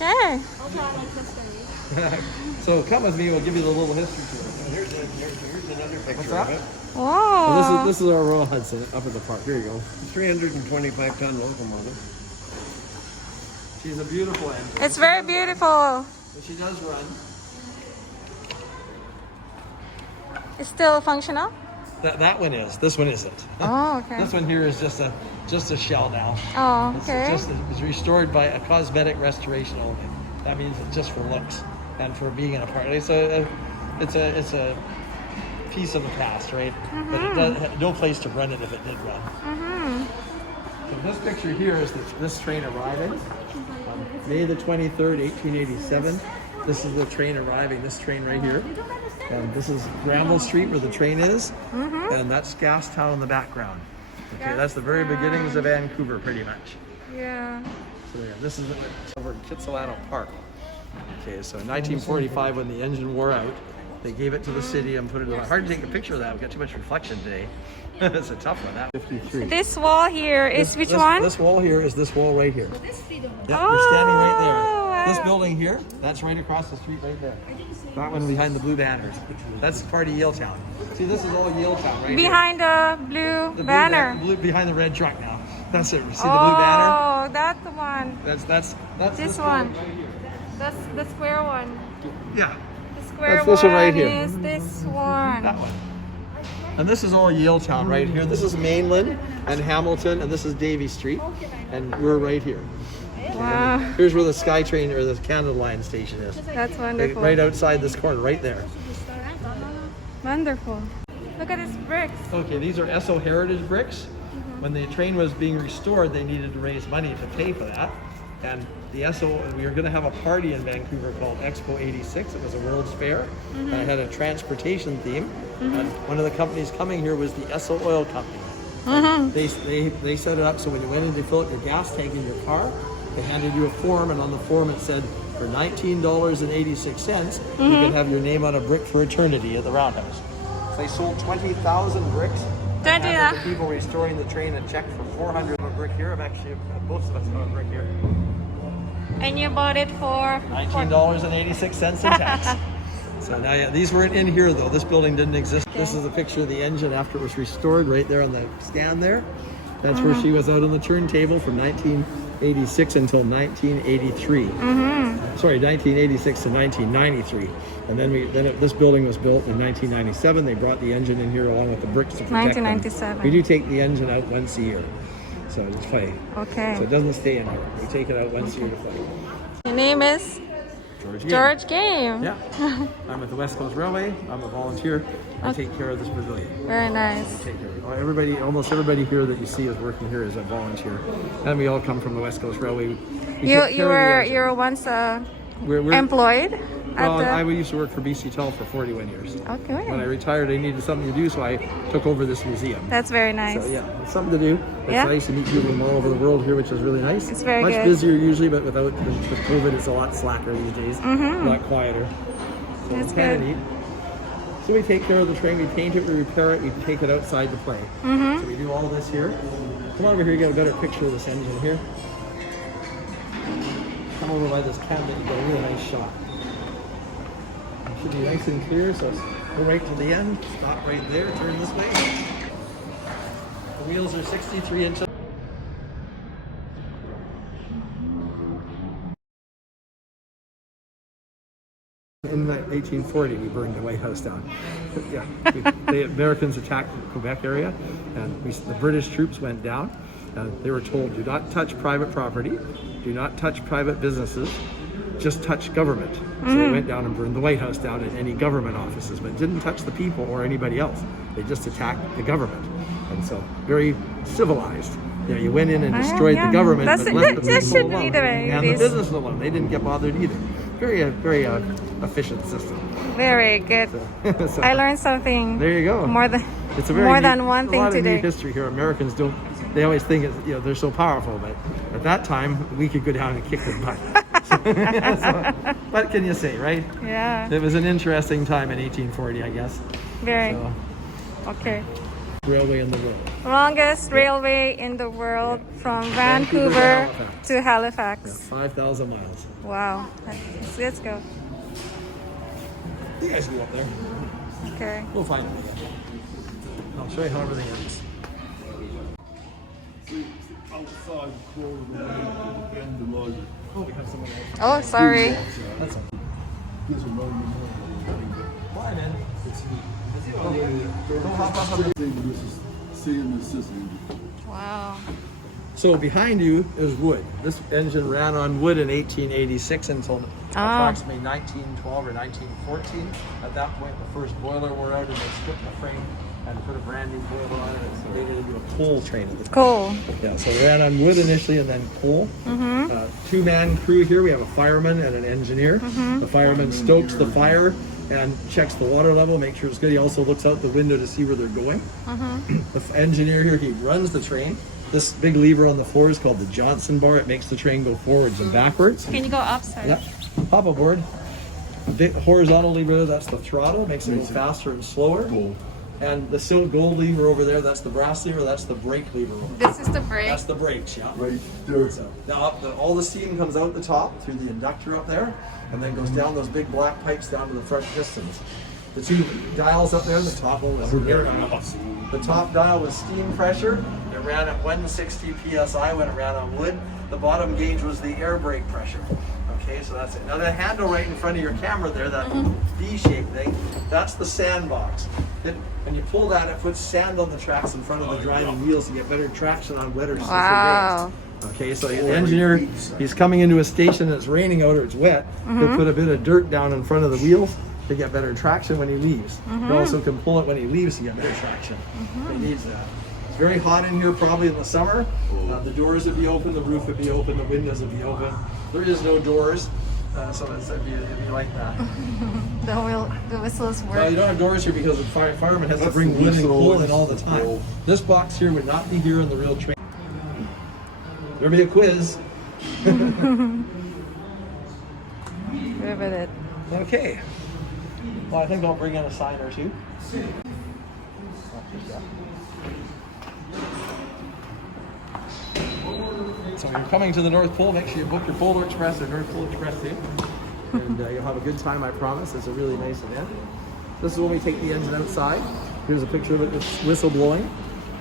Okay. So come with me, we'll give you the little history tour. Here's another picture of it. Wow. Well, this is our Royal Hudson up at the park. Here you go. 325-ton locomotive. She's a beautiful engine. It's very beautiful. But she does run. It's still functional? That one is. This one isn't. Oh, okay. This one here is just a shell now. Oh, okay. It's restored by a cosmetic restoration only. That means it's just for looks and for being in a park. It's a piece of the past, right? But it does, no place to run it if it did run. So this picture here is this train arriving on May the 23rd, 1887. This is the train arriving. This train right here. And this is Granville Street where the train is, and that's Gastown in the background. Okay, that's the very beginnings of Vancouver, pretty much. Yeah. So yeah, this is over in Kitsilano Park. Okay, so in 1945, when the engine wore out, they gave it to the city and put it in. Hard to take a picture of that. We've got too much reflection today. It's a tough one. That 53. This wall here is which one? This wall here is this wall right here. Yeah, Oh, you're standing right there. wow. This building here, that's right across the street right there. That one behind the blue banners. That's part of Yaletown. See, this is all Yaletown right Behind the blue here. The banner. Blue, behind the red truck now. That's it. You see the blue banner? Oh, that's the one. That's This building one. right here. That's the square one. Yeah, The square That's this one right here. is this one. that one. And this is all Yaletown right here. This is Mainland and Hamilton, and this is Davie Street, and we're right here. Wow. Here's where the SkyTrain or the Canada Line station is. That's wonderful. Right outside this corner, right there. Wonderful. Look at these bricks. Okay, these are Esso Heritage bricks. When the train was being restored, they needed to raise money to pay for that. And the Esso, we were going to have a party in Vancouver called Expo 86. It was a World's Fair. And it had a transportation theme. And one of the companies coming here was the Esso Oil Company. They set it up so when you went in to fill up your gas tank in your car, they handed you a form, and on the form it said, for $19.86, you can have your name on a brick for eternity at the Roundhouse. They sold 20,000 bricks. And handed the people restoring the train a check for 400 of a brick here. I'm actually, most of us got a brick here. And you bought it for $19.86 in tax. So now, yeah, these weren't in here though. This building didn't exist. Okay. This is a picture of the engine after it was restored, right there on the stand there. That's where she was out on the turntable from 1986 until 1983. Sorry, 1986 to 1993. And then this building was built in 1997. They brought the engine in here along with the bricks to protect 1997. them. We do take the engine out once a year. So it's funny. Okay. So it doesn't stay in here. We take it out once a year to play. Your name is George Game. Yeah. I'm with the West Coast Railway. I'm a volunteer. I take care of this pavilion. Very nice. Take care of it. Almost everybody here that you see is working here as a volunteer. And we all come from the West Coast Railway. You were once we're employed Well, the... I used to work for BC Tel for 41 years. Okay. When I retired, I needed something to do, so I took over this museum. That's very nice. So yeah, it's something to do. It's Yeah. nice to meet people from all over the world here, which is really nice. It's very Much good. busier usually, but with COVID, it's a lot slacker these days. A lot quieter. So That's it's kind of good. neat. So we take care of the train, we paint it, we repair it, we take it outside to play. So we do all this here. Come on over here, you get a better picture of this engine here. Come over by this cabinet, you get a really nice shot. It should be nice and clear, so go right to the end, stop right there, turn this way. The wheels are 63 inches. In 1840, we burned the White House down. Yeah, the Americans attacked the Quebec area, and the British troops went down. They were told, do not touch private property, do not touch private businesses, just touch government. So they went down and burned the White House down and any government offices, but didn't touch the people or anybody else. They just attacked the government. And so, very civilized. You know, you went in and destroyed the government, That's but it. left the That people should be alone. the way And it the is. business alone. They didn't get bothered either. Very efficient system. Very good. So, I learned something. there you go. More than It's a very more neat, than one a thing lot of today. neat history here. Americans don't. They always think it's, you know, they're so powerful, but at that time we could go down and kick their butt. So, what can you say, right? Yeah. It was an interesting time in 1840, I guess. Very. So, Okay. railway in the world. Longest railway in the world from Vancouver to Halifax. 5,000 miles. Wow. Let's go. You guys go up there. Okay. We'll find it again. I'll show you how everything ends. Outside, close the end the lodge. Oh, we have someone else. Oh, sorry. That's all. This is around Why, man? Don't hop up on the thing. This is seeing the system. Wow. So behind you is wood. This engine ran on wood in 1886 until approximately 1912 or 1914. At that point, the first boiler wore out and they stripped the frame and put a brand new boiler on it. So they did a coal train at the time. Cool. Yeah, so we ran on wood initially and then coal. Two-man crew here. We have a fireman and an engineer. The fireman stokes the fire and checks the water level, makes sure it's good. He also looks out the window to see where they're going. The engineer here, he runs the train. This big lever on the floor is called the Johnson bar. It makes the train go forwards and backwards. Can you go upside? Yep. Hop aboard. The horizontal lever, that's the throttle, makes it go faster and slower. Gold. And the silver gold lever over there, that's the brass lever, that's the brake lever. This is the brake. That's the brakes, yeah. Right there. So now all the steam comes out the top through the inductor up there, and then goes down those big black pipes down to the front pistons. The two dials up there, the top one was air dial. The top dial was steam pressure. It ran at 160 psi when it ran on wood. The bottom gauge was the air brake pressure. Okay, so that's it. Now the handle right in front of your camera there, that V-shaped thing, that's the sandbox. When you pull that, it puts sand on the tracks in front of the driving wheels to get better traction on wetter surfaces. Wow. Okay, so the engineer, he's coming into a station and it's raining out or it's wet. He'll put a bit of dirt down in front of the wheels to get better traction when he leaves. He also can pull it when he leaves to get better traction. He needs that. It's very hot in here probably in the summer. The doors would be open, the roof would be open, the windows would be open. There is no doors, so it'd be like that. The whistles Well, work. you don't have doors here because the fireman has to That's bring the wood and whistle, coal in all the time. whistle. This box here would not be here in the real train. There'll be a quiz. Riveted. Okay. Well, I think I'll bring in a sign or two. So you're coming to the North Pole, make sure you book your Polar Express or North Pole Express too. And you'll have a good time, I promise. It's a really nice event. This is when we take the engine outside. Here's a picture of it with whistle blowing.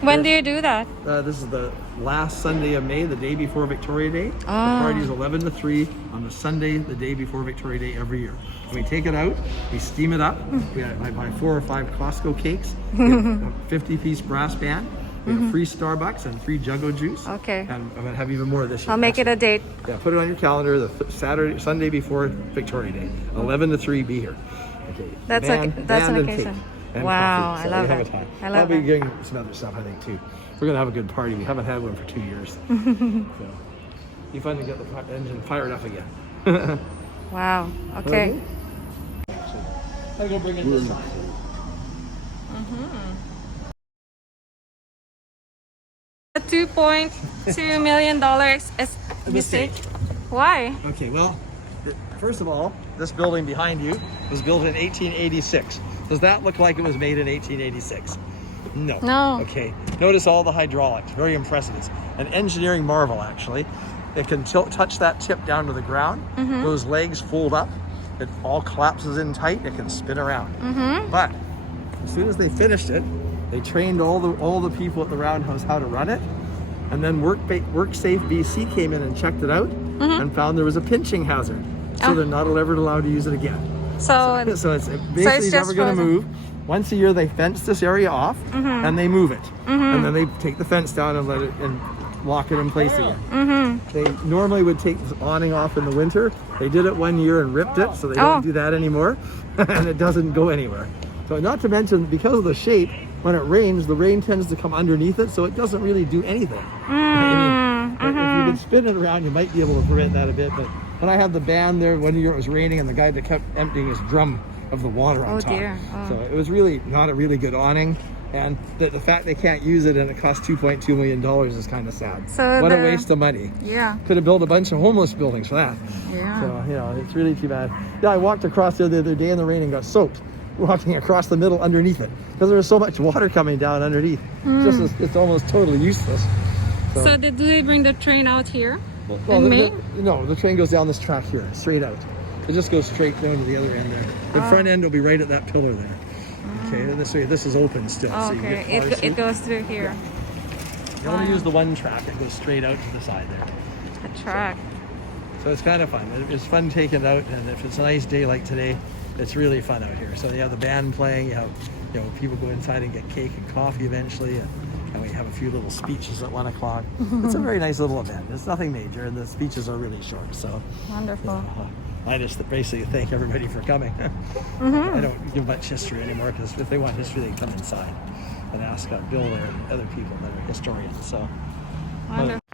When do you do that? This is the last Sunday of May, the day before Victoria Day. The party is 11 to 3 on the Sunday, the day before Victoria Day every year. And we take it out, we steam it up. I buy 4 or 5 Costco cakes, we have a 50-piece brass band, we have free Starbucks and free Juggo juice. Okay. And I'm gonna have even more this year. I'll make it a date. Yeah, put it on your calendar, the Sunday before Victoria Day. 11 to 3, be here. Okay. That's Band- an band and occasion. cake and Wow, coffee. I So love we have that. a time. I love I'll be that. getting some other stuff, I think, too. We're gonna have a good party. We haven't had one for 2 years. So, be fun to get the engine fired up again. Wow. Okay. I'll go bring it this side. A $2.2 million is mistake. Why? Okay, well, first of all, this building behind you was built in 1886. Does that look like it was made in 1886? No. No. Okay, notice all the hydraulics, very impressive. It's an engineering marvel, actually. It can touch that tip down to the ground. Those legs fold up. It all collapses in tight. It can spin around. But as soon as they finished it, they trained all the people at the Roundhouse how to run it. And then WorkSafe BC came in and checked it out and found there was a pinching hazard. So they're not ever allowed to use it again. So it's basically just never going to frozen. move. Once a year they fence this area off and they move it. And then they take the fence down and let it and lock it in place again. They normally would take the awning off in the winter. They did it one year and ripped it, so they don't do that anymore. And it doesn't go anywhere. So not to mention, because of the shape, when it rains, the rain tends to come underneath it, so it doesn't really do anything. I mean, if you could spin it around, you might be able to prevent that a bit. But when I had the band there, one year it was raining, and the guy that kept emptying his drum of the water on top. dear. So it was really not a really good awning. And the fact they can't use it and it costs $2.2 million is kind of sad. So what a waste of money. Yeah. Could have built a bunch of homeless buildings for that. Yeah. So, you know, it's really too bad. Yeah, I walked across there the other day in the rain and got soaked walking across the middle underneath it because there was so much water coming down underneath. It's almost totally useless. So do they bring the train out here? Well, in May? No, the train goes down this track here, straight out. It just goes straight down to the other end there. The front end will be right at that pillar there. Okay, and this is open still. So you Okay, get water it goes through here. You only use the one track that goes straight out to the side there. A track. So it's kind of fun. It's fun taking it out, and if it's a nice day like today, it's really fun out here. So you have the band playing, you have people go inside and get cake and coffee eventually, and we have a few little speeches at 1 o'clock. It's a very nice little event. It's nothing major, and the speeches are really short. So Wonderful. I just basically thank everybody for coming. I don't give much history anymore because if they want history, they can come inside and ask Bill or other people that are historians. So. Wonderful.